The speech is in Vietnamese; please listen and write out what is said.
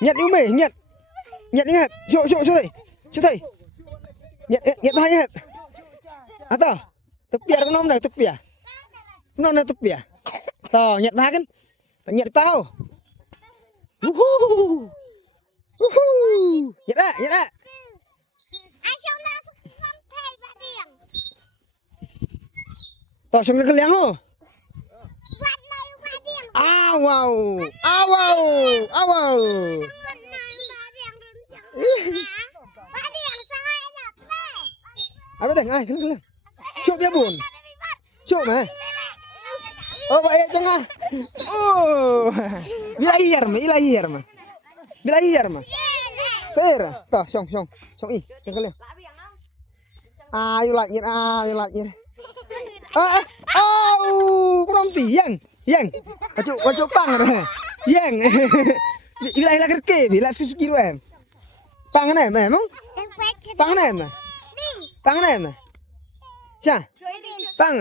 Nhật yêu mày, Nhật. Nhật đi hẹp. Chỗ thầy. Chỗ thầy. Nhật hai hẹp. Atau tepiar kan om dah tepiar. Nó nó tepiar. Toh, Nhật ba kan. Nhật tao. Nhật á. Toh, xong cái liang ho. Wow. Apa dah? Ai, kelang. Cuk dia bun. Cuk mah. Oh, baik jangan. Oh. Bila hier mah. Ser. Toh, song. Song i, kelang. Ayo lạnh nhỉ. Kurang tiang. Yang. Wacu pang rồi. Yang. Bila kerke, bila susu kiro em. Pang này mà emang? Pang này mà. Pang này mà. Cha. Pang.